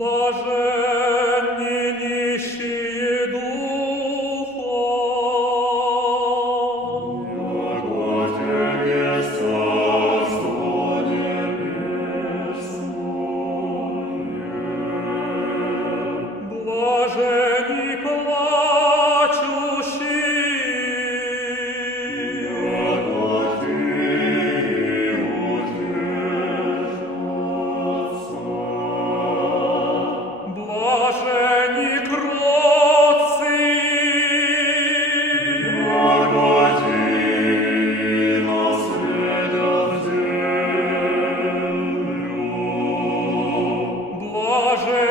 блаже. Боже